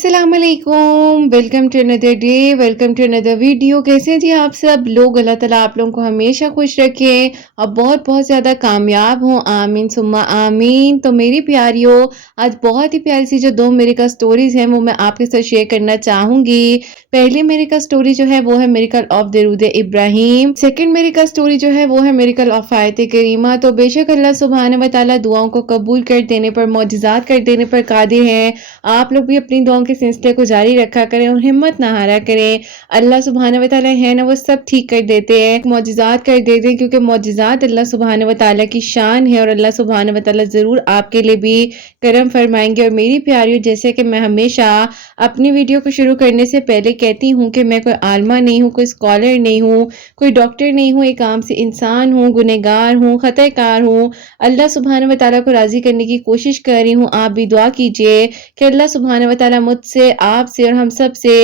अस्सलाम वालेकुम, welcome to another day, welcome to another video. कैसे हैं जी आप सब लोग? अल्लाह ताला आप लोगों को हमेशा खुश रखे और बहुत बहुत ज़्यादा कामयाब हों, आमीन सुम्मा आमीन। तो मेरी प्यारियों, आज बहुत ही प्यारी सी जो 2 मेरिकल स्टोरीज़ हैं वो मैं आपके साथ शेयर करना चाहूँगी। पहली मेरिकल स्टोरी जो है वो है मेरिकल ऑफ दरूद इब्राहिम। सेकंड मेरिकल स्टोरी जो है वो है मेरिकल ऑफ आयत करीमा। तो बेशक अल्लाह सुब्हानहू व तआला दुआओं को कबूल कर देने पर, मौजिज़ात कर देने पर कादिर हैं। आप लोग भी अपनी दुआओं के सिलसिले को जारी रखा करें और हिम्मत ना हारा करें। अल्लाह सुब्हानहू व तआला है ना, वो सब ठीक कर देते हैं, मौजिज़ात कर देते हैं, क्योंकि मौजिज़ात अल्लाह सुब्हानहू व तआला की शान है और अल्लाह सुब्हानहू व तआला ज़रूर आपके लिए भी करम फरमाएंगे। और मेरी प्यारियों, जैसे कि मैं हमेशा अपनी वीडियो को शुरू करने से पहले कहती हूँ कि मैं कोई आलिमा नहीं हूँ, कोई स्कॉलर नहीं हूँ, कोई डॉक्टर नहीं हूँ, एक आम सी इंसान हूँ, गुनहगार हूँ, खताकार हूँ। अल्लाह सुब्हानहू व तआला को राज़ी करने की कोशिश कर रही हूँ। आप भी दुआ कीजिए कि अल्लाह सुब्हानहू व तआला मुझसे, आपसे और हम सब से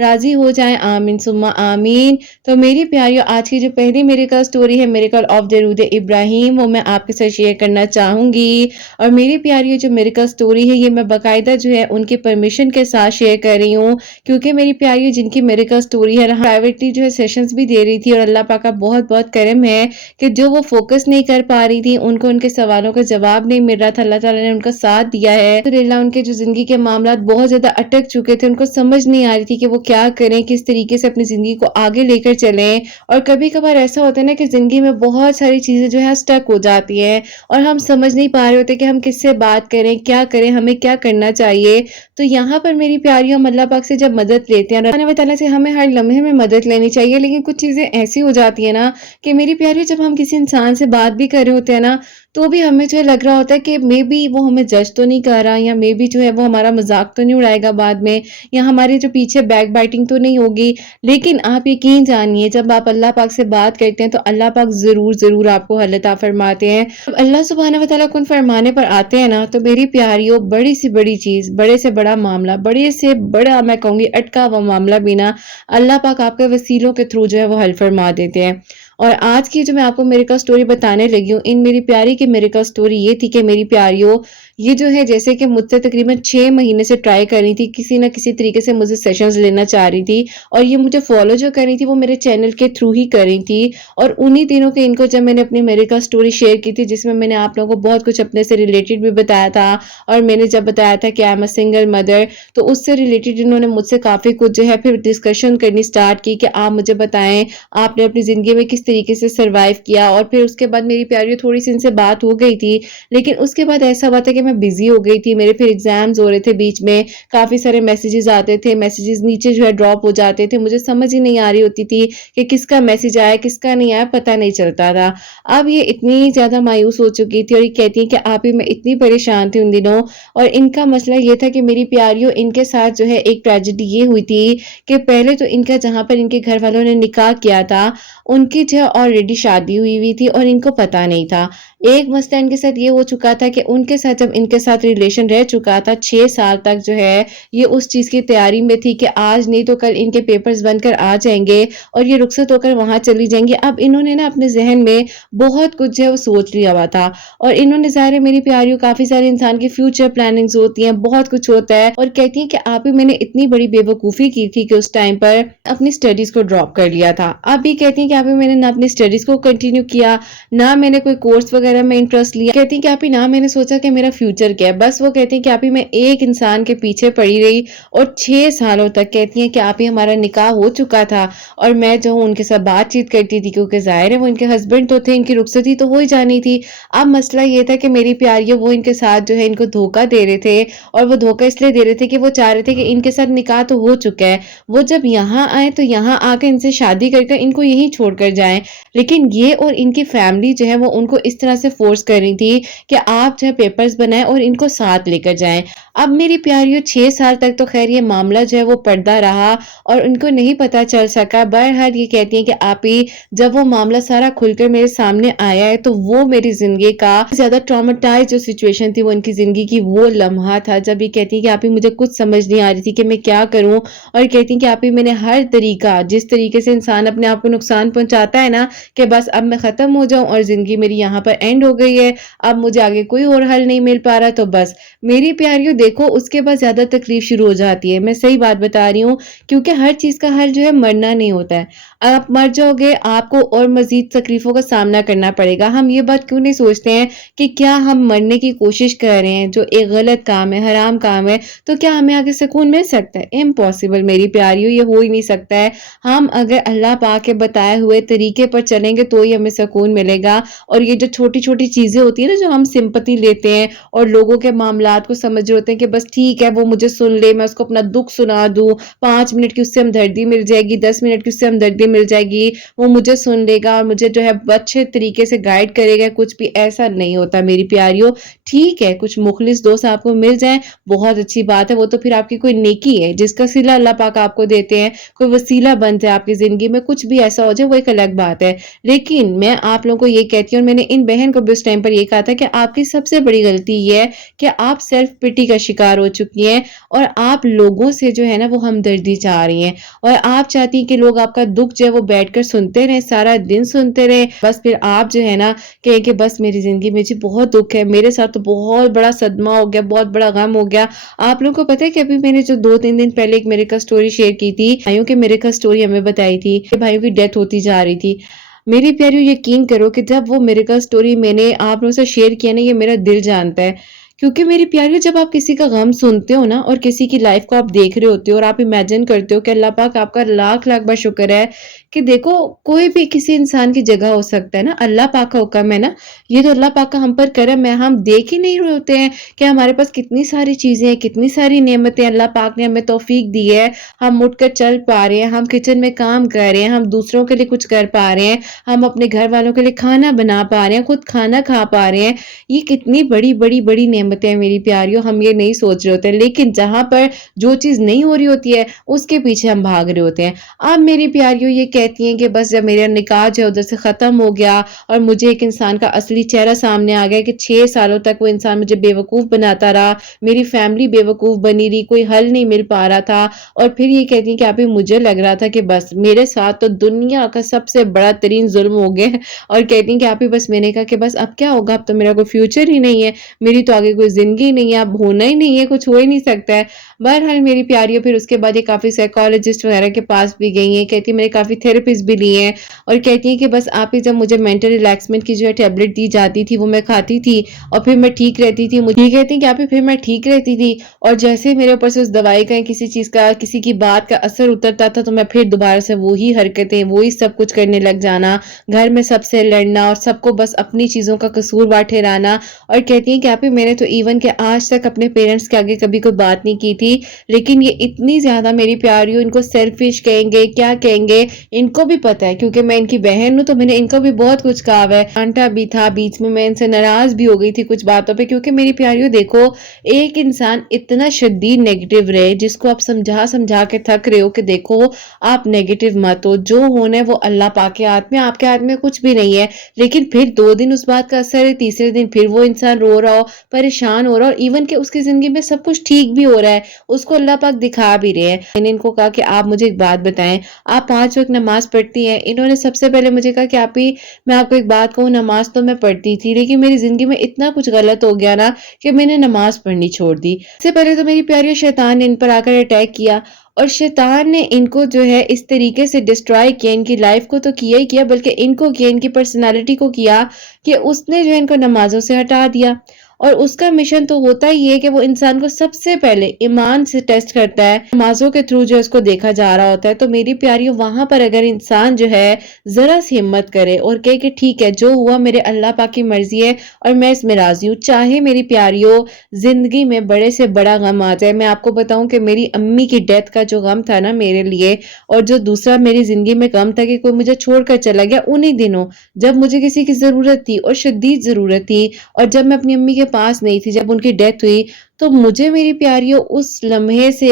राज़ी हो जाएं, आमीन सुम्मा आमीन। तो मेरी प्यारियों, आज की जो पहली मेरिकल स्टोरी है मेरिकल ऑफ दरूद इब्राहिम, वो मैं आपके साथ शेयर करना चाहूँगी। और मेरी प्यारियों, जो मेरिकल स्टोरी है ये मैं बाकायदा जो है उनके परमिशन के साथ शेयर कर रही हूँ, क्योंकि मेरी प्यारियों जिनकी मेरिकल स्टोरी है प्राइवेटली जो है सेशंस भी दे रही थी और अल्लाह पाक का बहुत बहुत करम है कि जो वो फोकस नहीं कर पा रही थी, उनको उनके सवालों का जवाब नहीं मिल रहा था, अल्लाह ताला ने उनका साथ दिया है। अल्हम्दुलिल्लाह उनके जो ज़िंदगी के मामलात बहुत ज़्यादा अटक चुके थे, उनको समझ नहीं आ रही थी कि वो क्या करें, किस तरीके से अपनी ज़िंदगी को आगे लेकर चलें। और कभी-कभार ऐसा होता है ना कि ज़िंदगी में बहुत सारी चीज़ें जो है स्टक हो जाती हैं और हम समझ नहीं पा रहे होते कि हम किससे बात करें, क्या करें, हमें क्या करना चाहिए। तो यहाँ पर मेरी प्यारियों, हम अल्लाह पाक से जब मदद लेते हैं, अल्लाह ताला से हमें हर लम्हे में मदद लेनी चाहिए। लेकिन कुछ चीज़ें ऐसी हो जाती है ना कि मेरी प्यारियों, जब हम किसी इंसान से बात भी कर रहे होते हैं ना, तो भी हमें जो है लग रहा होता है कि मे बी वो हमें जज तो नहीं कर रहा, या मे बी जो है वो हमारा मजाक तो नहीं उड़ाएगा बाद में, या हमारे जो पीछे बैक बाइटिंग तो नहीं होगी। लेकिन आप यकीन जानिए, जब आप अल्लाह पाक से बात करते हैं तो अल्लाह पाक ज़रूर ज़रूर आपको हल अता फरमाते हैं। जब अल्लाह सुब्हानहू व तआला कुन फरमाने पर आते हैं ना, तो मेरी प्यारियों, बड़ी से बड़ी चीज़, बड़े से बड़ा मामला, बड़े से बड़ा मैं कहूँगी अटका हुआ मामला भी ना अल्लाह पाक आपके वसीलों के थ्रू जो है वो हल फरमा देते हैं। और आज की जो मैं आपको मेरिकल स्टोरी बताने लगी हूँ, इन मेरी प्यारी की मेरिकल स्टोरी ये थी कि मेरी प्यारियों, ये जो है जैसे कि मुझसे तकरीबन 6 महीने से ट्राई कर रही थी, किसी न किसी तरीके से मुझसे सेशंस लेना चाह रही थी, और ये मुझे फॉलो जो कर रही थी वो मेरे चैनल के थ्रू ही कर रही थी। और उन्हीं दिनों के इनको जब मैंने अपनी मेरिकल स्टोरी शेयर की थी, जिसमें मैंने आप लोगों को बहुत कुछ अपने से रिलेटेड भी बताया था, और मैंने जब बताया था कि I am a single mother, तो उससे रिलेटेड इन्होंने मुझसे काफ़ी कुछ जो है फिर डिस्कशन करनी स्टार्ट की कि आप मुझे बताएं आपने अपनी ज़िंदगी में किस तरीके से सर्वाइव किया। और फिर उसके बाद मेरी प्यारी थोड़ी सी इनसे बात हो गई थी, लेकिन उसके बाद ऐसा हुआ था कि मैं बिजी हो गई थी, मेरे फिर एग्जाम्स हो रहे थे, बीच में काफ़ी सारे मैसेजेस आते थे, मैसेजेस नीचे जो है ड्रॉप हो जाते थे, मुझे समझ ही नहीं आ रही होती थी कि किसका मैसेज आया किसका नहीं आया, पता नहीं चलता था। अब ये इतनी ज़्यादा मायूस हो चुकी थी और ये कहती है कि आप ही, मैं इतनी परेशान थी उन दिनों। और इनका मसला ये था कि मेरी प्यारियों, इनके साथ जो है एक ट्रेजेडी ये हुई थी कि पहले तो इनका जहाँ पर इनके घर वालों ने निकाह किया था, उनकी जो है ऑलरेडी शादी हुई थी और इनको पता नहीं था। एक मसला इनके साथ ये हो चुका था कि उनके साथ जब इनके साथ रिलेशन रह चुका था 6 साल तक, जो है ये उस चीज़ की तैयारी में थी कि आज नहीं तो कल इनके पेपर्स बनकर आ जाएंगे और ये रुखसत होकर वहाँ चली जाएंगी। अब इन्होंने ना अपने जहन में बहुत कुछ जो है वो सोच लिया हुआ था, और इन्होंने, ज़ाहिर है मेरी प्यारियों, काफ़ी सारे इंसान की फ्यूचर प्लानिंग्स होती हैं, बहुत कुछ होता है, और कहती हैं कि आप ही, मैंने इतनी बड़ी बेवकूफ़ी की थी कि उस टाइम पर अपनी स्टडीज़ को ड्रॉप कर लिया था। अब भी कहती हैं कि आप ही, मैंने ना अपनी स्टडीज़ को कंटिन्यू किया, ना मैंने कोई कोर्स वगैरह में इंटरेस्ट लिया। कहती हैं कि आप ही, ना मैंने सोचा कि मेरा फ्यूचर क्या है। बस वो कहती हैं कि आप ही, मैं एक इंसान के पीछे पड़ी रही और 6 सालों तक, कहती हैं कि आप ही, हमारा निकाह हो चुका था और मैं जो हूँ उनके साथ बातचीत करती थी, क्योंकि ज़ाहिर है वो इनके हस्बैंड तो थे, इनकी रुखसती तो हो ही जानी थी। अब मसला ये था कि मेरी प्यारियों, वो इनके साथ जो है इनको धोखा दे रहे थे, और वो धोखा इसलिए दे रहे थे कि वो चाह रहे थे कि इनके साथ निकाह तो हो चुका है, वो जब यहाँ आए तो यहाँ आकर इनसे शादी करके इनको यहीं छोड़कर जाएं। लेकिन ये और इनकी फैमिली जो है वो उनको इस तरह से फोर्स कर रही थी कि आप जो है पेपर्स बनाएं और इनको साथ लेकर जाएं। अब मेरी प्यारियों, 6 साल तक तो खैर ये मामला जो है वो पर्दा रहा और उनको नहीं पता चल सका। बहरहाल ये कहती हैं कि आप ही, जब वो मामला सारा खुलकर मेरे सामने आया है, तो वो मेरी जिंदगी का ज्यादा ट्रॉमेटाइज जो सिचुएशन थी वो इनकी जिंदगी की, वो लम्हा था जब ये कहती है कि आप ही, मुझे कुछ समझ नहीं आ रही थी कि मैं क्या करूं। और कहती हैं कि आप ही, मैंने हर तरीका, जिस तरीके से इंसान अपने आप को नुकसान पहुंचाता है ना, कि बस अब मैं खत्म हो जाऊं और जिंदगी मेरी यहाँ पर एंड हो गई है, अब मुझे आगे कोई और हल नहीं मिल पा रहा, तो बस मेरी प्यारियों देखो उसके बाद ज़्यादा तकलीफ शुरू हो जाती है। मैं सही बात बता रही हूँ, क्योंकि हर चीज़ का हल जो है मरना नहीं होता है। आप मर जाओगे, आपको और मज़ीद तकलीफ़ों का सामना करना पड़ेगा। हम ये बात क्यों नहीं सोचते हैं कि क्या हम मरने की कोशिश कर रहे हैं, जो एक गलत काम है, हराम काम है, तो क्या हमें आगे सुकून मिल सकता है? इम्पॉसिबल मेरी प्यारियों, ये हो ही नहीं सकता है। हम अगर अल्लाह पाक के बताए हुए तरीके पर चलेंगे तो ही हमें सुकून मिलेगा। और ये जो छोटी-छोटी चीज़ें होती हैं ना, जो हम सिंपैथी लेते हैं और लोगों के मामलात को समझ रहे होते हैं कि बस ठीक है वो मुझे सुन ले, मैं उसको अपना दुःख सुना दूँ, 5 मिनट की उससे हमदर्दी मिल जाएगी, 10 मिनट की उससे हमदर्दी मिल जाएगी, वो मुझे सुन लेगा और मुझे जो है अच्छे तरीके से गाइड करेगा, कुछ भी ऐसा नहीं होता मेरी प्यारियों। ठीक है, कुछ मुखलिस दोस्त आपको मिल जाएँ, बहुत अच्छी बात है, वो तो फिर आपकी कोई नेकी है, जिसका सिला अल्लाह पाक आपको देते हैं, कोई वसीला बन जाए आपकी ज़िंदगी में, कुछ भी ऐसा हो जाए, वो एक अलग बात है। लेकिन मैं आप लोगों को ये कहती हूँ, और मैंने इन बहन को भी उस टाइम पर ये कहा था कि आपकी सबसे बड़ी गलती ये है कि आप सेल्फ पिटी का शिकार हो चुकी हैं और आप लोगों से जो है ना वो हमदर्दी चाह रही हैं और आप चाहती हैं कि लोग आपका दुःख जो है वो बैठकर सुनते रहें, सारा दिन सुनते रहें। बस फिर आप जो है ना कहें कि बस मेरी ज़िंदगी में जी बहुत दुःख है, मेरे साथ तो बहुत बड़ा सदमा हो गया, बहुत बड़ा गम हो गया। आप लोगों को पता है कि अभी मैंने जो 2-3 दिन पहले एक मेरे का स्टोरी शेयर की थी, भाइयों की मेरे का स्टोरी हमें बताई थी कि भाइयों की डेथ होती जा रही थी। मेरी प्यारियों यकीन करो कि जब वो मिरेकल स्टोरी मैंने आप लोगों से शेयर किया ना, ये मेरा दिल जानता है। क्योंकि मेरी प्यारियों जब आप किसी का गम सुनते हो ना और किसी की लाइफ को आप देख रहे होते हो और आप इमेजिन करते हो कि अल्लाह पाक आपका लाख-लाख बार शुक्र है कि देखो कोई भी किसी इंसान की जगह हो सकता है ना, अल्लाह पाक का हुक्म है ना, ये तो अल्लाह पाक का हम पर करम है। हम देख ही नहीं रहे होते हैं कि हमारे पास कितनी सारी चीज़ें हैं, कितनी सारी नेमतें अल्लाह पाक ने हमें तौफीक दी है। हम उठकर चल पा रहे हैं, हम किचन में काम कर रहे हैं, हम दूसरों के लिए कुछ कर पा रहे हैं, हम अपने घर वालों के लिए खाना बना पा रहे हैं, खुद खाना खा पा रहे हैं। ये कितनी बड़ी नेमतें हैं मेरी प्यारियों, हम ये नहीं सोच रहे होते हैं। लेकिन जहाँ पर जो चीज़ नहीं हो रही होती है, उसके पीछे हम भाग रहे होते हैं। अब मेरी प्यारियों ये कहती हैं कि बस जब मेरा निकाह जो है उधर से ख़त्म हो गया और मुझे एक इंसान का असली चेहरा सामने आ गया कि 6 सालों तक वो इंसान मुझे बेवकूफ़ बनाता रहा, मेरी फैमिली बेवकूफ़ बनी रही, कोई हल नहीं मिल पा रहा था। और फिर ये कहती हैं कि अभी मुझे लग रहा था कि बस मेरे साथ तो दुनिया का सबसे बड़ा तरीन ज़ुल्म हो गया है। और कहती हैं कि आप ही बस मैंने कहा कि बस अब क्या होगा, अब तो मेरा कोई फ्यूचर ही नहीं है, मेरी तो आगे कोई ज़िंदगी नहीं है, अब होना ही नहीं है, कुछ हो ही नहीं सकता है। बहरहाल मेरी प्यारियों फिर उसके बाद ये काफ़ी साइकोलॉजिस्ट वगैरह के पास भी गई हैं, कहती हैं मैंने काफ़ी थेरेपिस्ट भी लिए हैं और कहती हैं कि बस आप ही जब मुझे मेंटल रिलैक्समेंट की जो है टैबलेट दी जाती थी वो मैं खाती थी और फिर मैं ठीक रहती थी। मुझे ये कहती हैं कि आप ही फिर मैं ठीक रहती थी और जैसे मेरे ऊपर से उस दवाई का किसी चीज़ का, किसी की बात का असर उतरता था तो मैं फिर दोबारा से वही हरकतें, वही सब कुछ करने लग जाना, घर में सबसे लड़ना और सबको बस अपनी चीज़ों का कसूरवार ठहराना। और कहती हैं कि आप ही मैंने तो इवन के आज तक अपने पेरेंट्स के आगे कभी कोई बात नहीं की थी, लेकिन ये इतनी ज़्यादा मेरी प्यारियों इनको सेल्फिश कहेंगे, क्या कहेंगे, इनको भी पता है क्योंकि मैं इनकी बहन हूँ तो मैंने इनको भी बहुत कुछ कहा हुआ है। आंटा भी था बीच में, मैं इनसे नाराज़ भी हो गई थी कुछ बातों पे, क्योंकि मेरी प्यारियों देखो एक इंसान इतना शदीद नेगेटिव रहे जिसको आप समझा के थक रहे हो कि देखो आप नेगेटिव मत हो, जो होना है वो अल्लाह पाक के हाथ में, आपके हाथ में कुछ भी नहीं है। लेकिन फिर 2 दिन उस बात का असर है, तीसरे दिन फिर वो इंसान रो रहा हो, परेशान हो रहा हो और इवन कि उसकी ज़िंदगी में सब कुछ ठीक भी हो रहा है, उसको अल्लाह पाक दिखा भी रहे हैं। मैंने इनको कहा कि आप मुझे एक बात बताएँ, आप 5 वक़्त नमाज़ पढ़ती हैं? इन्होंने सबसे पहले मुझे कहा कि आप ही मैं आपको एक बात कहूँ, नमाज़ तो मैं पढ़ती थी लेकिन मेरी ज़िंदगी में इतना कुछ गलत हो गया ना कि मैंने नमाज़ पढ़नी छोड़ दी। इससे पहले तो मेरी प्यारी शैतान ने इन पर आकर अटैक किया और शैतान ने इनको जो है इस तरीके से डिस्ट्रॉय किया, इनकी लाइफ को तो किया ही किया बल्कि इनको किया, इनकी पर्सनैलिटी को किया कि उसने जो है इनको नमाज़ों से हटा दिया। और उसका मिशन तो होता ही है कि वो इंसान को सबसे पहले ईमान से टेस्ट करता है, नमाज़ों के थ्रू जो उसको देखा जा रहा होता है। तो मेरी प्यारियों वहाँ पर अगर इंसान जो है ज़रा सी हिम्मत करे और कहे कि ठीक है जो हुआ मेरे अल्लाह पाक की मर्ज़ी है और मैं इसमें राज़ी हूँ, चाहे मेरी प्यारियों ज़िंदगी में बड़े से बड़ा गम आ जाए। मैं आपको बताऊँ कि मेरी अम्मी की डेथ का जो गम था ना मेरे लिए, और जो दूसरा मेरी ज़िंदगी में गम था कि कोई मुझे छोड़कर चला गया, उन्हीं दिनों जब मुझे किसी की ज़रूरत थी और शदीद ज़रूरत थी और जब मैं अपनी अम्मी के पास नहीं थी, जब उनकी डेथ हुई, तो मुझे मेरी प्यारियों उस लम्हे से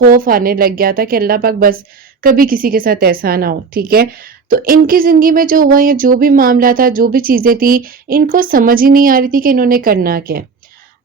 खौफ आने लग गया था कि अल्लाह पाक बस कभी किसी के साथ ऐसा ना हो, ठीक है? तो इनकी ज़िंदगी में जो हुआ या जो भी मामला था, जो भी चीज़ें थी, इनको समझ ही नहीं आ रही थी कि इन्होंने करना क्या है।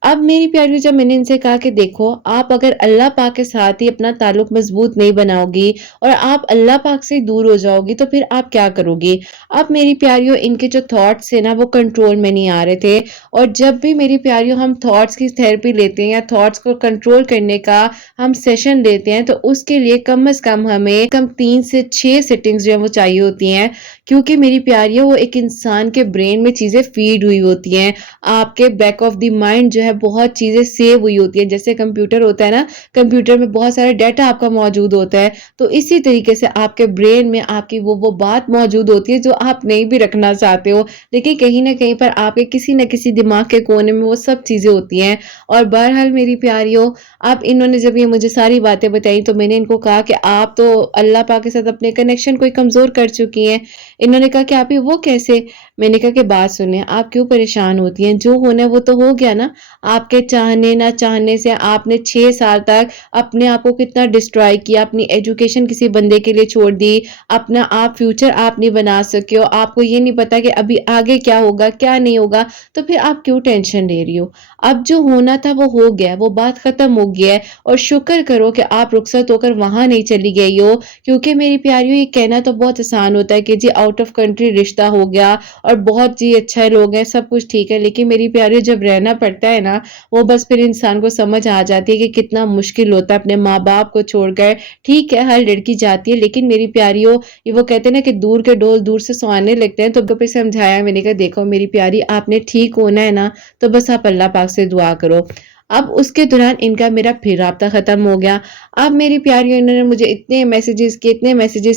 अब मेरी प्यारी जब मैंने इनसे कहा कि देखो आप अगर अल्लाह पाक के साथ ही अपना ताल्लुक मजबूत नहीं बनाओगी और आप अल्लाह पाक से दूर हो जाओगी तो फिर आप क्या करोगी। अब मेरी प्यारियों इनके जो थॉट्स थे ना वो कंट्रोल में नहीं आ रहे थे। और जब भी मेरी प्यारियों हम थॉट्स की थेरेपी लेते हैं या थॉट्स को कंट्रोल करने का हम सेशन लेते हैं तो उसके लिए कम से कम हमें कम 3 से 6 सेटिंग्स जो है वो चाहिए होती हैं। क्योंकि मेरी प्यारियों वो एक इंसान के ब्रेन में चीजें फीड हुई होती हैं, आपके बैक ऑफ द माइंड जो है बहुत चीजें सेव हुई होती हैं। जैसे कंप्यूटर होता है ना, कंप्यूटर में बहुत सारा डाटा आपका मौजूद होता है, तो इसी तरीके से आपके ब्रेन में आपकी वो बात मौजूद होती है जो आप नहीं भी रखना चाहते हो, लेकिन कहीं ना कहीं पर आपके किसी न किसी दिमाग के कोने में वो सब चीजें होती हैं। और बहरहाल मेरी प्यारियों अब इन्होंने जब ये मुझे सारी बातें बताई तो मैंने इनको कहा कि आप तो अल्लाह पाक के साथ अपने कनेक्शन को कमजोर कर चुकी हैं। इन्होंने कहा कि आप ये वो कैसे। मैंने कहा कि बात सुनिए, आप क्यों परेशान होती हैं, जो होना है वो तो हो गया ना। आपके चाहने ना चाहने से आपने 6 साल तक अपने आप को कितना डिस्ट्रॉय किया, अपनी एजुकेशन किसी बंदे के लिए छोड़ दी, अपना आप फ्यूचर आप नहीं बना सके हो, आपको ये नहीं पता कि अभी आगे क्या होगा क्या नहीं होगा, तो फिर आप क्यों टेंशन ले रही हो। अब जो होना था वो हो गया, वो बात खत्म हो गया है। और शुक्र करो कि आप रुखसत होकर वहां नहीं चली गई हो। क्योंकि मेरी प्यारियों ये कहना तो बहुत आसान होता है कि जी आउट ऑफ कंट्री रिश्ता हो गया और बहुत जी अच्छा लोग हैं, सब कुछ ठीक है, लेकिन मेरी प्यारी जब रहना पड़ता है ना, वो बस फिर इंसान को समझ आ जाती है कि कितना मुश्किल होता है अपने माँ बाप को छोड़कर। ठीक है, हर लड़की जाती है, लेकिन मेरी प्यारियों ये वो कहते हैं ना कि दूर के ढोल दूर से सुहाने लगते हैं। तो फिर समझाया मैंने कहा देखो मेरी प्यारी आपने ठीक होना है ना, तो बस आप अल्लाह पाक से दुआ करो। अब उसके दौरान इनका मेरा फिर राब्ता खत्म हो गया। अब मेरी प्यारियों इन्होंने मुझे इतने मैसेजेस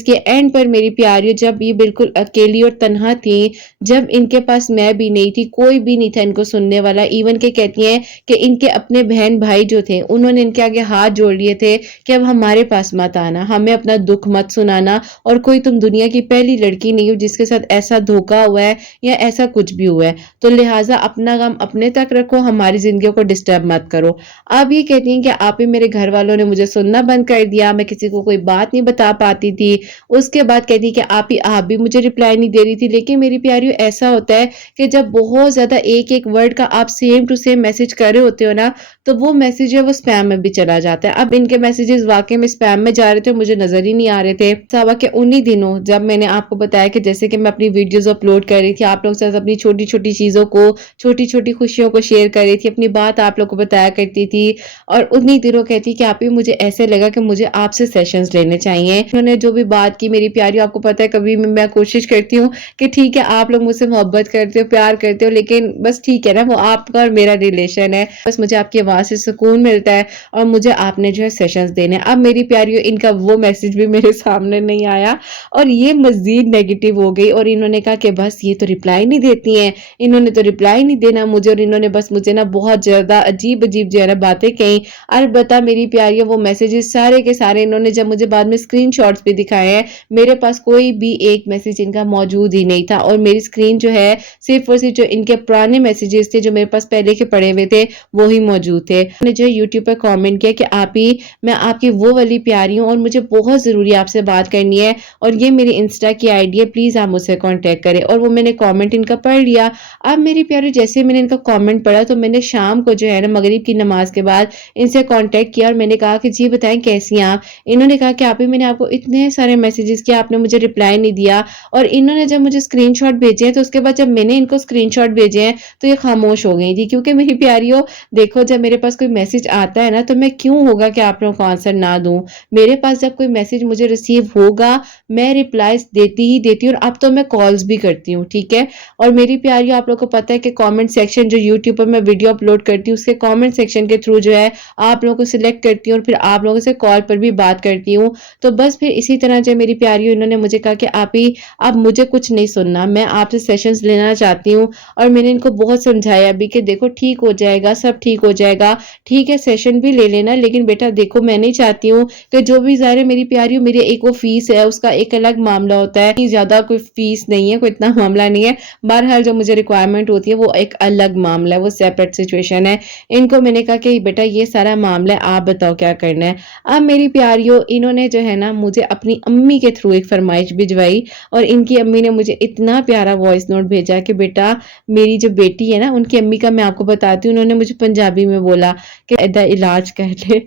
किए, एंड पर मेरी प्यारियों जब ये बिल्कुल अकेली और तन्हा थी, जब इनके पास मैं भी नहीं थी, कोई भी नहीं था इनको सुनने वाला, इवन के कहती हैं कि इनके अपने बहन भाई जो थे उन्होंने इनके आगे हाथ जोड़ लिए थे कि अब हमारे पास मत आना, हमें अपना दुख मत सुनाना, और कोई तुम दुनिया की पहली लड़की नहीं हो जिसके साथ ऐसा धोखा हुआ है या ऐसा कुछ भी हुआ है, तो लिहाजा अपना गम अपने तक रखो, हमारी जिंदगियों को डिस्टर्ब मत करो। आप ये कहती हैं कि आप ही मेरे घर वालों ने मुझे सुनना बंद कर दिया, मैं किसी को कोई बात नहीं बता पाती थी। उसके बाद कहती कि आप भी मुझे रिप्लाई नहीं दे रही थी। लेकिन मेरी प्यारियों ऐसा होता है कि जब बहुत ज्यादा एक एक वर्ड का आप सेम टू सेम मैसेज कर रहे होते हो ना, तो वो मैसेज है वो स्पैम में भी चला जाता है। अब इनके मैसेजेस वाकई में स्पैम में जा रहे थे, मुझे नजर ही नहीं आ रहे थे। सावा के उन्हीं दिनों जब मैंने आपको बताया कि जैसे कि मैं अपनी वीडियोस अपलोड कर रही थी, आप लोग के साथ अपनी छोटी छोटी चीजों को, छोटी छोटी खुशियों को शेयर कर रही थी, अपनी बात आप लोग को बताया करती थी, और उन्हीं दिनों कहती कि आप ही मुझे ऐसे लगा कि मुझे आपसे सेशंस लेने चाहिए। उन्होंने जो भी बात की मेरी प्यारी, आपको पता है कभी मैं कोशिश करती हूँ कि ठीक है आप लोग मुझसे मोहब्बत करते हो, प्यार करते हो, लेकिन बस ठीक है ना, वो आपका और मेरा रिलेशन है, बस मुझे आपकी आवाज से सुकून मिलता है और मुझे आपने जो है सेशंस देने। अब मेरी प्यारियों इनका वो मैसेज भी मेरे सामने नहीं आया और ये मजीद नेगेटिव हो गई, और इन्होंने कहा कि बस ये तो रिप्लाई नहीं देती हैं, इन्होंने तो रिप्लाई नहीं देना मुझे, और इन्होंने बस मुझे ना बहुत ज्यादा अजीब अजीब जो है ना बातें कही। अलबत्ता मेरी प्यारियों वो मैसेजेस सारे के सारे इन्होंने जब मुझे बाद में स्क्रीनशॉट्स भी दिखाए हैं, मेरे पास कोई भी एक मैसेज इनका मौजूद ही नहीं था, और मेरी स्क्रीन जो है सिर्फ और सिर्फ जो इनके पुराने मैसेजेस थे जो मेरे पास पहले के पड़े हुए थे वो ही मौजूद थे। उन्होंने जो यूट्यूब पर कमेंट किया कि आप ही, मैं आपकी वो वाली प्यारी हूँ और मुझे बहुत जरूरी आपसे बात करनी है, और ये मेरी इंस्टा की आईडी है, प्लीज आप मुझसे कांटेक्ट करें। और वो मैंने कमेंट इनका पढ़ लिया। अब मेरी प्यारी जैसे मैंने इनका कमेंट पढ़ा तो मैंने शाम को जो है ना मगरिब की नमाज के बाद इनसे कांटेक्ट किया और मैंने कहा कि जी बताएं कैसी हैं आप। इन्होंने कहा कि आप ही, मैंने आपको इतने सारे मैसेजेस किया, आपने मुझे रिप्लाई नहीं दिया, और इन्होंने जब मुझे स्क्रीनशॉट भेजे हैं तो उसके बाद जब मैंने इनको स्क्रीनशॉट भेजे हैं तो ये खामोश हो गई थी। क्योंकि मेरी प्यारियों देखो, जब मेरे पास कोई मैसेज आता है ना तो मैं क्यों होगा कि आप लोगों को आंसर ना दूं। मेरे पास जब कोई मैसेज मुझे रिसीव होगा मैं रिप्लाईज देती ही देती हूँ, और अब तो मैं कॉल्स भी करती हूँ, ठीक है। और मेरी प्यारियों आप लोग को पता है कि कमेंट सेक्शन जो यूट्यूब पर मैं वीडियो अपलोड करती हूँ उसके कमेंट सेक्शन के थ्रू जो है आप लोगों को सिलेक्ट करती हूँ और फिर आप लोगों से कॉल पर भी बात करती हूँ। तो बस फिर इसी तरह जो मेरी प्यारियों इन्होंने मुझे कहा कि आप ही, अब मुझे कुछ नहीं सुनना, मैं आपसे सेशंस लेना चाहती हूँ। और मैंने इनको बहुत समझाया भी कि देखो ठीक हो जाएगा, सब ठीक हो जाएगा, ठीक है सेशन भी ले लेना, लेकिन बेटा देखो मैं नहीं चाहती हूँ कि जो भी ज़ाहिर है मेरी प्यारी, मेरी एक वो फीस है उसका एक अलग मामला होता है, इतनी ज़्यादा कोई फीस नहीं है, कोई इतना मामला नहीं है। बहरहाल जो मुझे रिक्वायरमेंट होती है वो एक अलग मामला है, वो सेपरेट सिचुएशन है। इनको मैंने कहा कि बेटा ये सारा मामला है, आप बताओ क्या करना है। अब मेरी प्यारियों, इन्होंने जो है ना मुझे अपनी अम्मी के थ्रू एक फरमाइश भिजवाई और इनकी अम्मी ने मुझे इतना प्यारा वॉइस नोट भेजा कि बेटा मेरी जो बेटी है ना, उनकी अम्मी का मैं आपको बताती हूँ, उन्होंने मुझे पंजाबी में बोला कि एदा इलाज कर ले।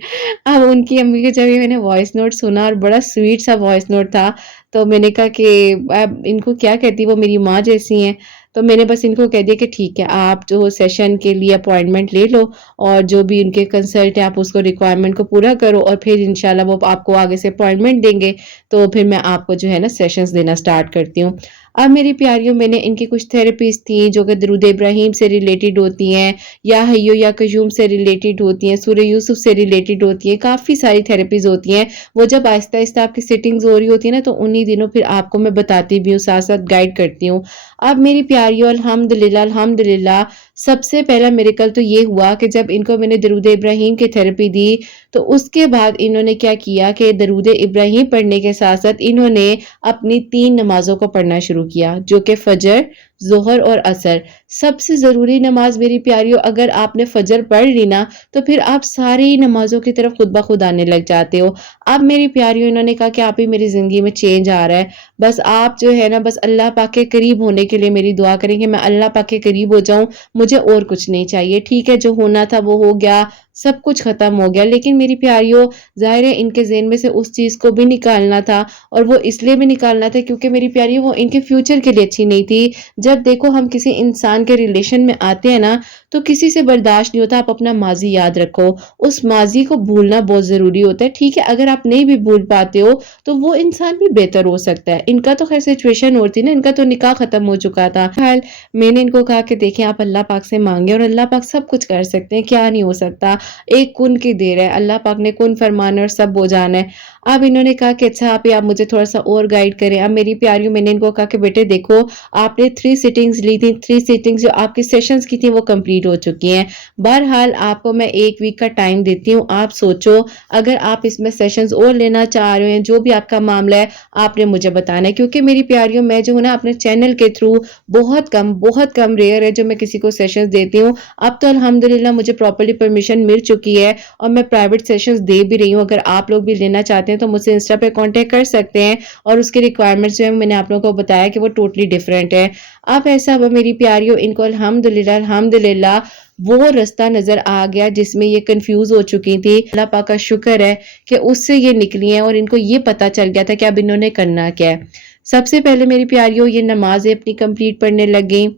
अब उनकी अम्मी के जब ये मैंने वॉइस नोट सुना और बड़ा स्वीट सा वॉइस नोट था, तो मैंने कहा कि अब इनको क्या कहती, वो मेरी माँ जैसी हैं। तो मैंने बस इनको कह दिया कि ठीक है, आप जो सेशन के लिए अपॉइंटमेंट ले लो और जो भी उनके कंसल्ट है आप उसको रिक्वायरमेंट को पूरा करो और फिर इंशाल्लाह वो आपको आगे से अपॉइंटमेंट देंगे, तो फिर मैं आपको जो है ना सेशंस देना स्टार्ट करती हूँ। अब मेरी प्यारियों, मैंने इनकी कुछ थेरेपीज़ थी जो कि दरूद इब्राहिम से रिलेटेड होती हैं, या हय्यो या कय्यूम से रिलेटेड होती हैं, सूरह यूसुफ से रिलेटेड होती हैं, काफ़ी सारी थेरेपीज़ होती हैं। वो जब आहिस्ता-आहिस्ता आपकी सेटिंग्स हो रही होती है ना, तो उन्हीं दिनों फिर आपको मैं बताती भी हूँ, साथ-साथ गाइड करती हूँ। अब मेरी प्यारियों, अल्हम्दुलिल्लाह अल्हम्दुलिल्लाह, सबसे पहला मिरेकल तो ये हुआ कि जब इनको मैंने दरूद इब्राहिम की थेरेपी दी, तो उसके बाद इन्होंने क्या किया कि दरूद इब्राहिम पढ़ने के साथ-साथ इन्होंने अपनी 3 नमाज़ों को पढ़ना शुरू किया, जो कि फजर, ज़ोहर और असर। सबसे ज़रूरी नमाज़ मेरी प्यारियों, अगर आपने फजर पढ़ ली ना, तो फिर आप सारी नमाज़ों की तरफ खुद ब खुद आने लग जाते हो। अब मेरी प्यारियों, इन्होंने कहा कि आप ही मेरी ज़िंदगी में चेंज आ रहा है। बस आप जो है ना, बस अल्लाह पाक के करीब होने के लिए मेरी दुआ करें कि मैं अल्लाह पाक के करीब हो जाऊँ, मुझे और कुछ नहीं चाहिए। ठीक है, जो होना था वो हो गया, सब कुछ ख़त्म हो गया। लेकिन मेरी प्यारियों, ज़ाहिर है इनके ज़हन में से उस चीज़ को भी निकालना था, और वो इसलिए भी निकालना था क्योंकि मेरी प्यारियों वो इनके फ्यूचर के लिए अच्छी नहीं थी। जब देखो हम किसी इंसान के रिलेशन में आते हैं ना, तो किसी से बर्दाश्त नहीं होता, आप अपना माज़ी याद रखो। उस माज़ी को भूलना बहुत ज़रूरी होता है। ठीक है, अगर आप नहीं भी भूल पाते हो, तो वो इंसान भी बेहतर हो सकता है। इनका तो खैर सिचुएशन और थी ना, इनका तो निकाह ख़त्म हो चुका था। फिलहाल मैंने इनको कहा कि देखिए आप अल्लाह पाक से माँगे और अल्लाह पाक सब कुछ कर सकते हैं, क्या नहीं हो सकता। एक कुन की देर है, अल्लाह पाक ने कुन फरमाना और सब हो जाना है। अब इन्होंने कहा कि अच्छा आप मुझे थोड़ा-सा और गाइड करें। अब मेरी प्यारियों, मैंने इनको कहा कि बेटे देखो, आपने 3 सिटिंग्स ली थी, 3 सिटिंग्स जो आपकी सेशंस की थी वो कंप्लीट हो चुकी हैं। बहरहाल आपको मैं 1 वीक का टाइम देती हूँ, आप सोचो, अगर आप इसमें सेशंस और लेना चाह रहे हैं, जो भी आपका मामला है, आपने मुझे बताना है। क्योंकि मेरी प्यारियों, मैं जो हूँ ना अपने चैनल के थ्रू बहुत कम रेयर है जो मैं किसी को सेशंस देती हूँ। अब तो अल्हम्दुलिल्लाह मुझे प्रॉपर्ली परमिशन मिल चुकी है और मैं प्राइवेट सेशंस दे भी रही हूँ। अगर आप लोग भी लेना चाहते हैं तो मुझसे इंस्टा पे कांटेक्ट कर सकते हैं, और उसकी रिक्वायरमेंट्स जो है मैंने आप लोगों को बताया कि वो टोटली डिफरेंट है। अब ऐसा हुआ मेरी प्यारियों, इनको अल्हम्दुलिल्लाह वो रास्ता नज़र आ गया जिसमें ये कंफ्यूज हो चुकी थी। अल्लाह पाक का शुक्र है कि उससे ये निकली हैं और इनको ये पता चल गया था कि अब इन्होंने करना क्या है। सबसे पहले मेरी प्यारियों, ये नमाज़ें अपनी कंप्लीट पढ़ने लग गईं,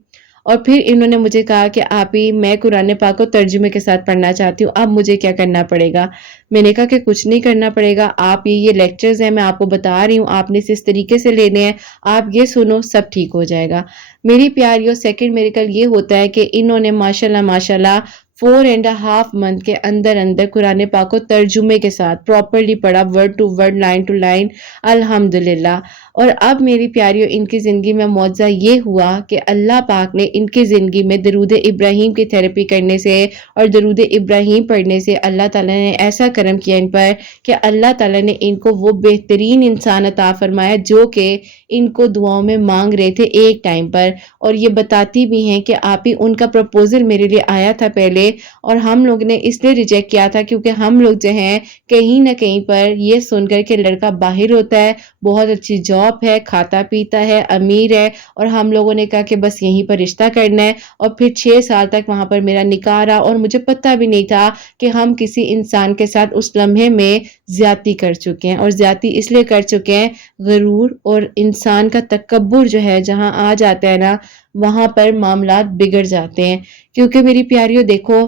और फिर इन्होंने मुझे कहा कि आप ही, मैं कुरान पाक को तर्जुमे के साथ पढ़ना चाहती हूँ, अब मुझे क्या करना पड़ेगा? मैंने कहा कि कुछ नहीं करना पड़ेगा, आप ये लेक्चर्स हैं मैं आपको बता रही हूँ, आपने इस तरीके से लेने हैं, आप ये सुनो, सब ठीक हो जाएगा। मेरी प्यारियों, सेकंड मिरेकल ये होता है कि इन्होंने माशाल्लाह 4.5 मंथ के अंदर कुरान पाक को तर्जुमे के साथ प्रॉपर्ली पढ़ा, word to word, line to line, अल्हम्दुलिल्लाह। और अब मेरी प्यारियों, इनकी ज़िंदगी में मौजज़ा ये हुआ कि अल्लाह पाक ने इनकी ज़िंदगी में दरूद इब्राहिम की थेरेपी करने से और दरूद इब्राहिम पढ़ने से अल्लाह ताला ने ऐसा करम किया इन पर कि अल्लाह ताला ने इनको वो बेहतरीन इंसान अता फरमाया जो कि इनको दुआओं में मांग रहे थे एक टाइम पर। और ये बताती भी हैं कि आप ही, उनका प्रपोजल मेरे लिए आया था पहले, और हम लोग ने इसलिए रिजेक्ट किया था क्योंकि हम लोग जो हैं कहीं ना कहीं पर ये सुनकर के लड़का बाहर होता है, बहुत अच्छी जॉब है, खाता पीता है, अमीर है, और हम लोगों ने कहा कि बस यहीं पर रिश्ता करना है। और फिर 6 साल तक वहाँ पर मेरा निकाह रहा और मुझे पता भी नहीं था कि हम किसी इंसान के साथ उस लम्हे में ज्यादती कर चुके हैं, और ज्यादती इसलिए कर चुके हैं, गरूर और इंसान का तकब्बुर जो है जहाँ आ जाता है ना, वहाँ पर मामलात बिगड़ जाते हैं। क्योंकि मेरी प्यारियों देखो,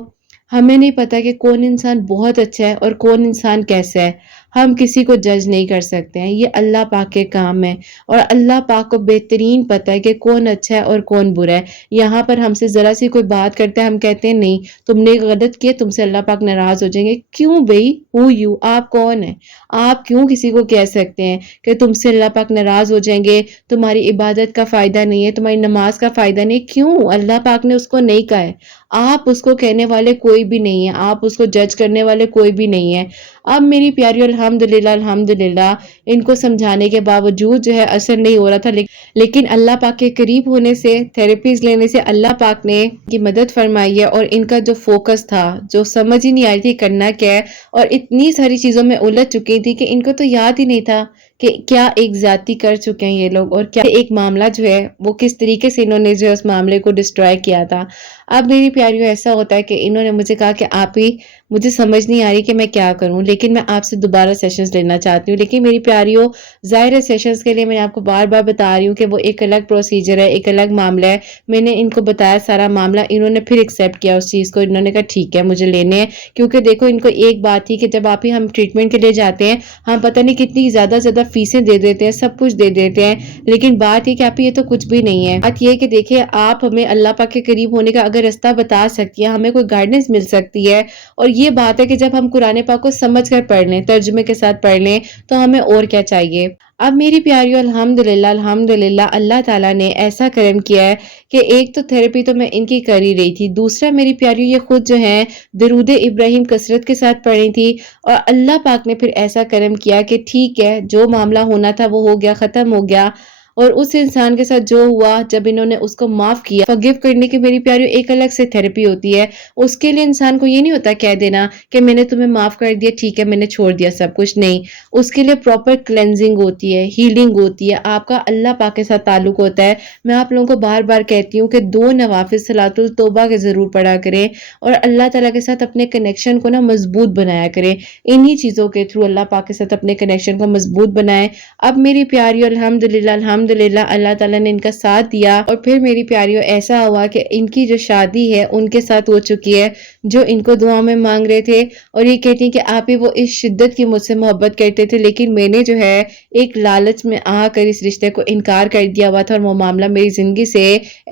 हमें नहीं पता कि कौन इंसान बहुत अच्छा है और कौन इंसान कैसा है, हम किसी को जज नहीं कर सकते हैं, ये अल्लाह पाक के काम है, और अल्लाह पाक को बेहतरीन पता है कि कौन अच्छा है और कौन बुरा है। यहाँ पर हमसे ज़रा सी कोई बात करता है, हम कहते हैं नहीं तुमने गलत किया, तुमसे अल्लाह पाक नाराज़ हो जाएंगे। क्यों भाई, हु यू, आप कौन है? आप क्यों किसी को कह सकते हैं कि तुमसे अल्लाह पाक नाराज़ हो जाएंगे, तुम्हारी इबादत का फ़ायदा नहीं है, तुम्हारी नमाज का फ़ायदा नहीं? क्यों? अल्लाह पाक ने उसको नहीं कहा है, आप उसको कहने वाले कोई भी नहीं है, आप उसको जज करने वाले कोई भी नहीं है। अब मेरी प्यारी, अल्हम्दुलिल्लाह अल्हम्दुलिल्लाह इनको समझाने के बावजूद जो है असर नहीं हो रहा था, लेकिन अल्लाह पाक के करीब होने से, थेरेपीज लेने से अल्लाह पाक ने की मदद फरमाई है और इनका जो फोकस था, जो समझ ही नहीं आ रही थी करना क्या है, और इतनी सारी चीजों में उलझ चुकी थी कि इनको तो याद ही नहीं था कि क्या एक ज्यादती कर चुके हैं ये लोग, और क्या एक मामला जो है वो किस तरीके से इन्होंने जो है उस मामले को डिस्ट्रॉय किया था। अब मेरी प्यारियों ऐसा होता है कि इन्होंने मुझे कहा कि आप ही, मुझे समझ नहीं आ रही कि मैं क्या करूं, लेकिन मैं आपसे दोबारा सेशंस लेना चाहती हूँ। लेकिन मेरी प्यारियों, जाहिर है सेशंस के लिए मैं आपको बार बार बता रही हूँ कि वो एक अलग प्रोसीजर है, एक अलग मामला है। मैंने इनको बताया सारा मामला, इन्होंने फिर एक्सेप्ट किया उस चीज़ को, इन्होंने कहा ठीक है मुझे लेने हैं। क्योंकि देखो इनको एक बात थी कि जब आप ही हम ट्रीटमेंट के लिए जाते हैं, हम पता नहीं कितनी ज़्यादा फीसें दे देते हैं, सब कुछ दे देते हैं, लेकिन बात ये कि आप ये तो कुछ भी नहीं है। बात ये कि देखिए आप हमें अल्लाह पाक के करीब होने का अगर रास्ता बता सकती है, हमें कोई गाइडेंस मिल सकती है, और ये बात है कि जब हम कुरान पाक को समझ कर पढ़ लें, तर्जुमे के साथ पढ़ लें, तो हमें और क्या चाहिए। अब मेरी प्यारियों अल्हम्दुलिल्लाह अल्हम्दुलिल्लाह अल्लाह ताला ने ऐसा करम किया है कि एक तो थेरेपी तो मैं इनकी कर ही रही थी, दूसरा मेरी प्यारियों ये खुद जो है दरूद इब्राहिम कसरत के साथ पढ़ रही थी, और अल्लाह पाक ने फिर ऐसा करम किया कि ठीक है जो मामला होना था वो हो गया, ख़त्म हो गया। और उस इंसान के साथ जो हुआ, जब इन्होंने उसको माफ़ किया, फॉरगिव करने की मेरी प्यारियों एक अलग से थेरेपी होती है। उसके लिए इंसान को ये नहीं होता कह देना कि मैंने तुम्हें माफ़ कर दिया, ठीक है मैंने छोड़ दिया सब कुछ, नहीं। उसके लिए प्रॉपर क्लेंजिंग होती है, हीलिंग होती है, आपका अल्लाह पाक के साथ ताल्लुक होता है। मैं आप लोगों को बार बार कहती हूँ कि 2 नवाफिल सलातुल तौबा के ज़रूर पढ़ा करें, और अल्लाह ताला के साथ अपने कनेक्शन को ना मजबूत बनाया करें। इन्हीं चीज़ों के थ्रू अल्लाह पाक के साथ अपने कनेक्शन को मजबूत बनाएं। अब मेरी प्यारियों अल्हम्दुलिल्लाह अल्हम्दुलिल्लाह अल्लाह ताला ने इनका साथ दिया, और फिर मेरी प्यारियों ऐसा हुआ कि इनकी जो शादी है उनके साथ हो चुकी है, जो इनको दुआ में मांग रहे थे। और ये कहती हैं कि आप ही वो इस शिद्दत की मुझसे मोहब्बत करते थे, लेकिन मैंने जो है एक लालच में आकर इस रिश्ते को इनकार कर दिया हुआ था, और वो मामला मेरी जिंदगी से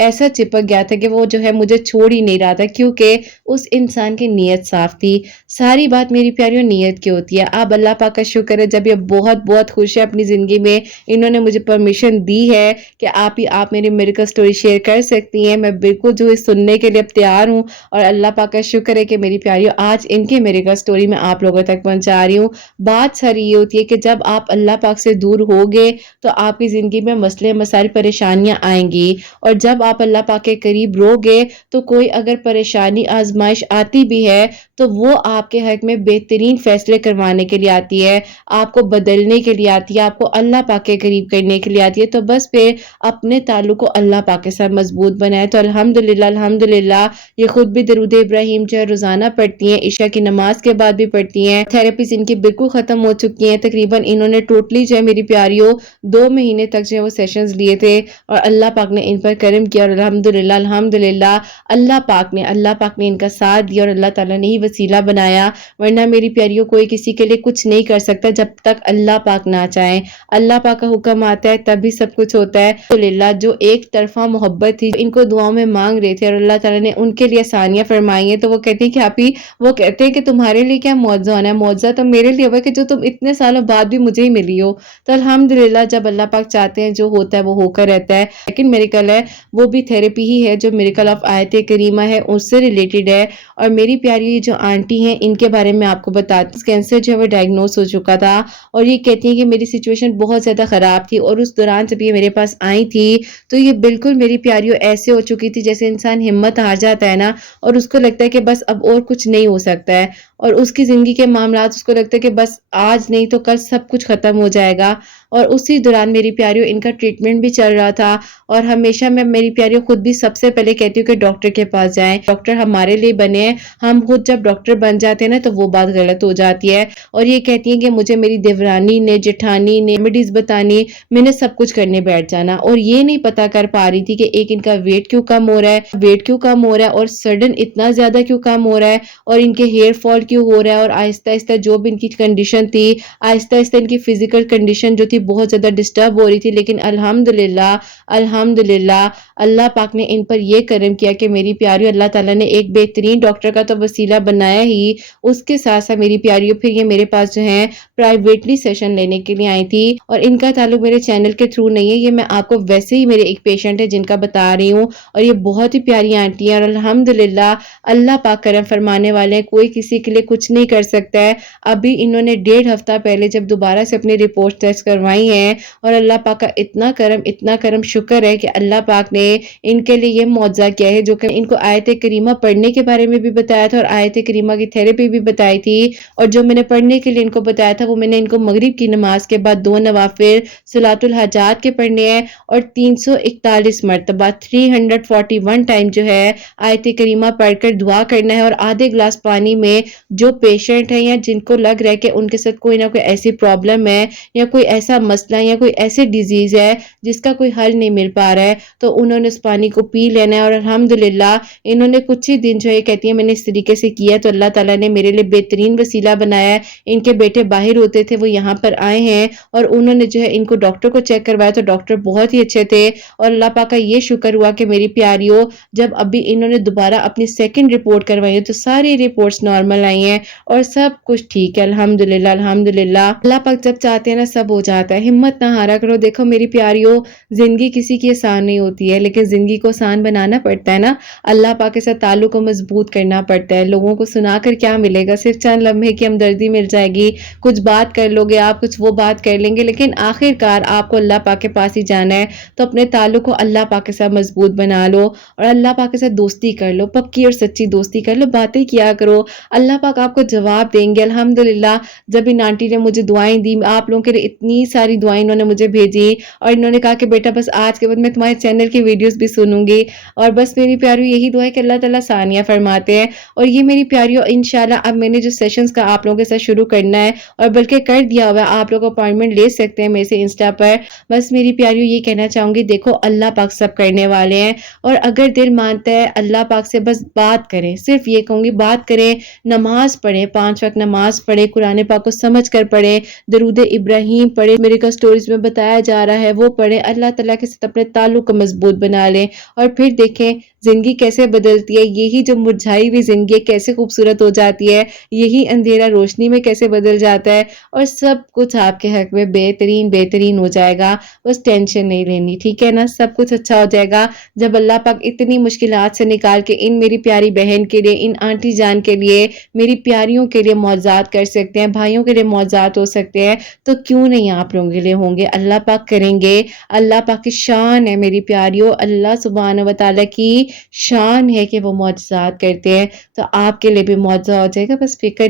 ऐसा चिपक गया था कि वो जो है मुझे छोड़ ही नहीं रहा था, क्योंकि उस इंसान की नीयत साफ थी। सारी बात मेरी प्यारियों नीयत की होती है। अब अल्लाह पाक का शुक्र है, जब ये बहुत बहुत खुश है अपनी जिंदगी में, इन्होंने मुझे परमिशन दी है कि आप मेरी मिरेकल स्टोरी शेयर कर सकती हैं। मैं बिल्कुल जो है सुनने के लिए अब तैयार हूँ, और अल्लाह पाक का शुक्र है कि मेरी प्यारियों आज इनके मिरेकल स्टोरी मैं आप लोगों तक पहुंचा रही हूँ। बात सारी ये होती है कि जब आप अल्लाह पाक से दूर होगे तो आपकी जिंदगी में मसले मसाइल परेशानियां आएंगी, और जब आप अल्लाह पाक के करीब रहोगे तो कोई अगर परेशानी आजमाइश आती भी है तो वो आपके हक में बेहतरीन फैसले करवाने के लिए आती है, आपको बदलने के लिए आती है, आपको अल्लाह पाक के करीब करने के लिए आती है। तो बस फिर अपने ताल्लुक को अल्लाह पाक के साथ मजबूत बनाए। तो अल्हम्दुलिल्लाह अल्हम्दुलिल्लाह ये खुद भी दरूद इब्राहिम जो है रोजाना पढ़ती हैं, इशा की नमाज के बाद भी पढ़ती हैं। थेरेपीज इनकी बिल्कुल खत्म हो चुकी हैं, तकरीबन इन्होंने टोटली जो है मेरी प्यारियों 2 महीने तक जो है वो सेशंस लिए थे, और अल्लाह पाक ने इन पर करम किया, और अल्हम्दुलिल्लाह अल्हम्दुलिल्लाह अल्लाह पाक ने इनका साथ दिया, और अल्लाह ताला ने ही वसीला बनाया। वरना मेरी प्यारियों कोई किसी के लिए कुछ नहीं कर सकता जब तक अल्लाह पाक ना चाहे। अल्लाह पाक का हुक्म आता है तभी सब कुछ होता है। अल्हम्दुलिल्लाह जो एक तरफा मोहब्बत थी, इनको दुआओं में मांग रहे थे, और अल्लाह ताला ने उनके लिए आसानियां फरमाई हैं। तो वो कहते हैं कि आप ही, वो कहते हैं कि तुम्हारे लिए क्या मौजज़ा होना है, मौजज़ा तो मेरे लिए हुआ कि जो तुम इतने सालों बाद भी मुझे ही मिली हो। तो अल्हम्दुलिल्लाह जब अल्लाह पाक चाहते हैं जो होता है वो होकर रहता है। लेकिन मिरेकल है वो भी थेरेपी ही है, जो मिरेकल ऑफ आयत करीमा है उससे रिलेटेड है। और मेरी प्यारी जो आंटी हैं इनके बारे में आपको बताती हूँ, कैंसर जो है वो डायग्नोस हो चुका था, और ये कहती हैं कि मेरी सिचुएशन बहुत ज़्यादा ख़राब थी, और उस दौरान जब ये मेरे पास आई थी तो ये बिल्कुल मेरी प्यारियों ऐसे हो चुकी थी जैसे इंसान हिम्मत हार जाता है ना, और उसको लगता है कि बस अब और कुछ नहीं हो सकता है, और उसकी ज़िंदगी के मामलात उसको लगता है कि बस आज नहीं तो कल सब कुछ ख़त्म हो जाएगा। और उसी दौरान मेरी प्यारियों इनका ट्रीटमेंट भी चल रहा था, और हमेशा मैं मेरी प्यारियों खुद भी सबसे पहले कहती हूँ कि डॉक्टर के पास जाएं, डॉक्टर हमारे लिए बने हैं, हम खुद जब डॉक्टर बन जाते हैं ना तो वो बात गलत हो जाती है। और ये कहती हैं कि मुझे मेरी देवरानी ने, जेठानी ने रेमेडीज बतानी, मैंने सब कुछ करने बैठ जाना, और ये नहीं पता कर पा रही थी कि एक इनका वेट क्यों कम हो रहा है, वेट क्यों कम हो रहा है, और सडन इतना ज्यादा क्यों कम हो रहा है, और इनके हेयर फॉल क्यों हो रहा है, और आहिस्ता आहिस्ता जो भी इनकी कंडीशन थी, आहिस्ता आहिस्ता इनकी फिजिकल कंडीशन जो थी बहुत ज्यादा डिस्टर्ब हो रही थी। लेकिन अल्हम्दुलिल्लाह अल्हम्दुलिल्लाह अल्लाह पाक ने इन पर यह करम किया कि मेरी प्यारी अल्लाह ताला ने एक बेहतरीन डॉक्टर का तो वसीला बनाया ही, उसके साथ साथ मेरी प्यारियों फिर ये मेरे पास जो है प्राइवेटली सेशन लेने के लिए आई थी। और इनका ताल्लुक मेरे चैनल के थ्रू नहीं है, ये मैं आपको वैसे ही मेरे एक पेशेंट है जिनका बता रही हूँ, और ये बहुत ही प्यारी आंटी है, और अल्हम्दुलिल्लाह अल्लाह पाक करम फरमाने वाले हैं, कोई किसी के लिए لیے کچھ نہیں کر سکتا ہے۔ ابھی انہوں نے 1.5 ہفتہ پہلے جب دوبارہ سے اپنی رپورٹ ٹیسٹ کروائی ہیں، اور اللہ پاک کا اتنا کرم شکر ہے کہ اللہ پاک نے ان کے لیے یہ معجزہ کیا ہے، جو کہ ان کو آیت کریمہ پڑھنے کے بارے میں بھی بتایا تھا اور آیت کریمہ کی تھیراپی بھی بتائی تھی، اور جو میں نے پڑھنے کے لیے ان کو بتایا تھا وہ میں نے ان کو مغرب کی نماز کے بعد 2 نوافل صلاۃ الحاجات کے پڑھنے ہیں، اور 341 مرتبہ 341 ٹائم جو ہے آیت کریمہ پڑھ کر دعا کرنا ہے، اور آدھے گلاس پانی میں جو پیشنٹ ہیں یا جن کو لگ رہا ہے کہ ان کے ساتھ کوئی نہ کوئی ایسی پرابلم ہے یا کوئی ایسا مسئلہ یا کوئی ایسی ڈیزیز ہے جس کا کوئی حل نہیں مل پا رہا ہے، تو انہوں نے اس پانی کو پی لینا ہے۔ اور الحمدللہ انہوں نے کچھ ہی دن جو ہے کہتی ہیں میں نے اس طریقے سے کیا تو اللہ تعالیٰ نے میرے لیے بہترین وسیلہ بنایا ہے۔ ان کے بیٹے باہر ہوتے تھے، وہ یہاں پر آئے ہیں، اور انہوں نے جو ہے ان کو ڈاکٹر کو چیک کروایا تو ڈاکٹر بہت ہی اچھے تھے، اور اللہ پاک کا یہ شکر ہوا کہ میری پیاریوں جب ابھی انہوں نے دوبارہ اپنی سیکنڈ رپورٹ کروائی ہے تو ساری رپورٹس نارمل آئی ہیں اور سب کچھ ٹھیک ہے الحمدللہ الحمدللہ۔ اللہ پاک جب چاہتے ہیں نا سب ہو جاتا ہے، ہمت نہ ہارا کرو۔ دیکھو میری پیاریوں، زندگی کسی کی آسان نہیں ہوتی ہے، لیکن زندگی کو آسان بنانا پڑتا ہے نا، اللہ پاک کے ساتھ تعلق کو مضبوط کرنا پڑتا ہے۔ لوگوں کو سنا کر کیا ملے گا، صرف چند لمحے کی ہمدردی مل جائے گی، کچھ بات کر لو گے آپ، کچھ وہ بات کر لیں گے، لیکن آخر کار آپ کو اللہ پاک کے پاس ہی جانا ہے، تو اپنے تعلق کو اللہ پاک کے ساتھ مضبوط بنا لو اور اللہ پاک کے ساتھ دوستی کر لو، پکی اور سچی دوستی کر لو، باتیں کیا کرو، اللہ پاک آپ کو جواب دیں گے الحمدللہ۔ جب ان آنٹی نے مجھے دعائیں دی، آپ لوگوں کے لیے اتنی ساری دعائیں انہوں نے مجھے بھیجی، اور انہوں نے کہا کہ بیٹا بس آج کے بعد میں تمہارے چینل کی ویڈیوز بھی سنوں گی، اور بس میری پیاریوں یہی دعا ہے کہ اللہ تعالیٰ ثانیہ فرماتے ہیں۔ اور یہ میری پیاریوں انشاءاللہ اب میں نے جو سیشنز کا آپ لوگوں کے ساتھ شروع کرنا ہے، اور بلکہ کر دیا ہوا ہے، آپ لوگ اپوائنٹمنٹ لے سکتے ہیں میرے سے انسٹا پر۔ بس میری پیاریوں یہ کہنا چاہوں گی، دیکھو اللہ پاک سب کرنے والے ہیں، اور اگر دل مانتا ہے اللہ پاک سے بس بات کریں، صرف یہ کہوں گی بات کریں، نماز پڑھیں، 5 وقت نماز پڑھیں، قرآن پاک کو سمجھ کر پڑھیں، درود ابراہیم پڑھیں، میرے کا سٹوریز میں بتایا جا رہا ہے وہ پڑھیں، اللہ تعالیٰ کے ساتھ اپنے تعلق کو مضبوط بنا لیں، اور پھر دیکھیں زندگی کیسے بدلتی ہے، یہی جو مرجھائی ہوئی زندگی کیسے خوبصورت ہو جاتی ہے، یہی اندھیرا روشنی میں کیسے بدل جاتا ہے، اور سب کچھ آپ کے حق میں بہترین ہو جائے گا۔ بس ٹینشن نہیں لینی، ٹھیک ہے نا، سب کچھ اچھا ہو جائے گا۔ جب اللہ پاک اتنی مشکلات سے نکال کے ان میری پیاری بہن کے لیے، ان آنٹی جان کے لیے، میری پیاریوں کے لیے معجزات کر سکتے ہیں، بھائیوں کے لیے معجزات ہو سکتے ہیں، تو کیوں نہیں آپ لوگوں کے لیے ہوں گے، اللہ پاک کریں گے۔ اللہ پاک کی شان ہے میری پیاریوں، اللہ سبحانہ و تعالیٰ کی شان ہے کہ وہ معجزات کرتے ہیں، تو آپ کے لیے بھی معجزہ ہو جائے گا۔ بس فکر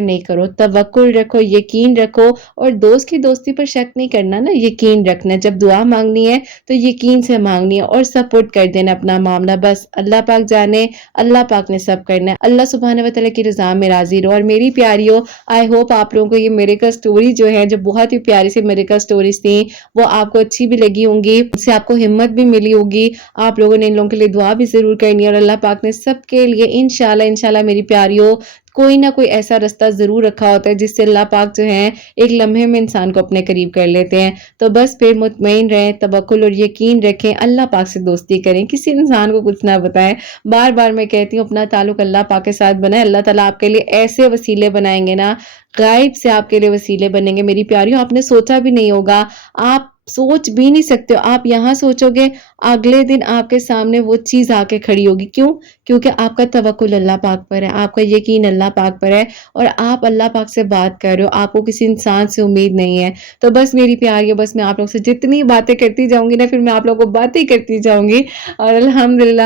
نہیں کرو، توکل رکھو، یقین رکھو، اور دوست کی دوستی پر شک نہیں کرنا نا، یقین رکھنا، جب دعا مانگنی ہے تو یقین سے مانگنی ہے اور سپورٹ کر دینا اپنا معاملہ، بس اللہ پاک جانے، اللہ پاک نے سب کرنا ہے، اللہ سبحانہ و تعالیٰ کی رضا میں راضی رہو۔ اور میری پیاریوں، آئی ہوپ آپ لوگوں کو یہ میریکل سٹوری جو ہے، جو بہت ہی پیاری سی میریکل سٹوریز تھیں، وہ آپ کو اچھی بھی لگی ہوں گی، اس سے آپ کو ہمت بھی ملی ہوگی، آپ لوگوں نے ان لوگوں کے لیے دعا بھی ضرور کرنی ہے، اور اللہ پاک نے سب کے لیے انشاءاللہ میری پیاریوں کوئی نہ کوئی ایسا رستہ ضرور رکھا ہوتا ہے جس سے اللہ پاک جو ہیں ایک لمحے میں انسان کو اپنے قریب کر لیتے ہیں۔ تو بس پھر مطمئن رہیں، توکل اور یقین رکھیں، اللہ پاک سے دوستی کریں، کسی انسان کو کچھ نہ بتائیں، بار بار میں کہتی ہوں اپنا تعلق اللہ پاک کے ساتھ بنائیں، اللہ تعالیٰ آپ کے لیے ایسے وسیلے بنائیں گے نا، غائب سے آپ کے لیے وسیلے بنیں گے میری پیاریوں، آپ نے سوچا بھی نہیں ہوگا، آپ سوچ بھی نہیں سکتے ہو، آپ یہاں سوچو گے اگلے دن آپ کے سامنے وہ چیز آ کے کھڑی ہوگی، کیوں؟ کیونکہ آپ کا توکل اللہ پاک پر ہے، آپ کا یقین اللہ پاک پر ہے، اور آپ اللہ پاک سے بات کر رہے ہو، آپ کو کسی انسان سے امید نہیں ہے۔ تو بس میری پیاریوں، بس میں آپ لوگ سے جتنی باتیں کرتی جاؤں گی نا، پھر میں آپ لوگوں کو باتیں کرتی جاؤں گی، اور الحمدللہ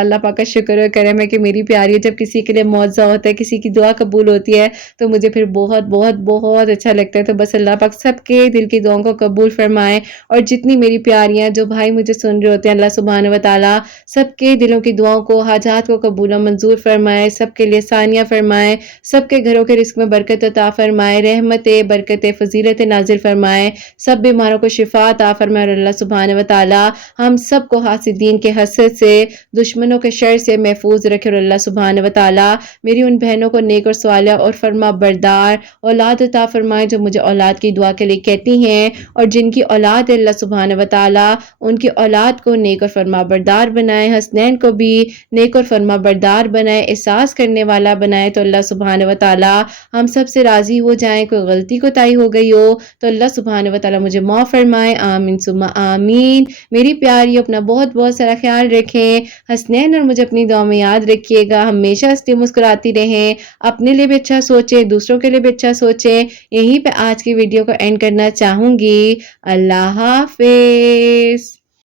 اللہ پاک کا شکر و کرم ہے کہ میری پیاریوں جب کسی کے لیے معجزہ ہوتا ہے، کسی کی دعا قبول ہوتی ہے، تو مجھے پھر بہت اچھا لگتا ہے۔ تو بس اللہ پاک سب کے دل کی دعاؤں کو قبول فرمائے، اور جتنی میری پیاریاں جو بھائی مجھے سن رہے ہوتے ہیں، اللہ سبحانہ و تعالیٰ سب کے دلوں کی دعاؤں کو، حاجات کو قبول و منظور فرمائے، سب کے لیے ثانیہ فرمائے، سب کے گھروں کے رزق میں برکت عطا فرمائے، رحمت برکت فضیلت نازل فرمائے، سب بیماروں کو شفا عطا فرمائے، اور اللہ سبحانہ و تعالیٰ ہم سب کو حاسدین کے حسد سے، دشمنوں کے شر سے محفوظ رکھے، اور اللہ سبحانہ و تعالیٰ میری ان بہنوں کو نیک اور صالحہ اور فرما بردار اولاد عطا فرمائے، جو مجھے اولاد کی دعا کے لیے کہتی ہیں، اور جن کی اولاد اللہ سبحانہ و تعالیٰ ان کی اولاد کو نیک اور فرما بردار بنائے، حسنین کو بھی نیک नेक और फर्मा बरदार बनाए, एहसास करने वाला बनाए। तो अल्लाह सुब्हानहू व तआला हम सब से राज़ी हो जाएँ। कोई गलती कोताही हो गई हो तो अल्लाह सुब्हानहू व तआला मुझे माफ़ फरमाए। आमीन सुम्मा आमीन। मेरी प्यारी अपना बहुत-बहुत सारा ख़्याल रखें। हसनैन और मुझे अपनी दुआ में याद रखिएगा। हमेशा हँसती मुस्कुराती रहें। अपने लिए भी अच्छा सोचें, दूसरों के लिए भी अच्छा सोचें। यहीं पे आज की वीडियो को एंड करना चाहूँगी। अल्लाह हाफ़िज़।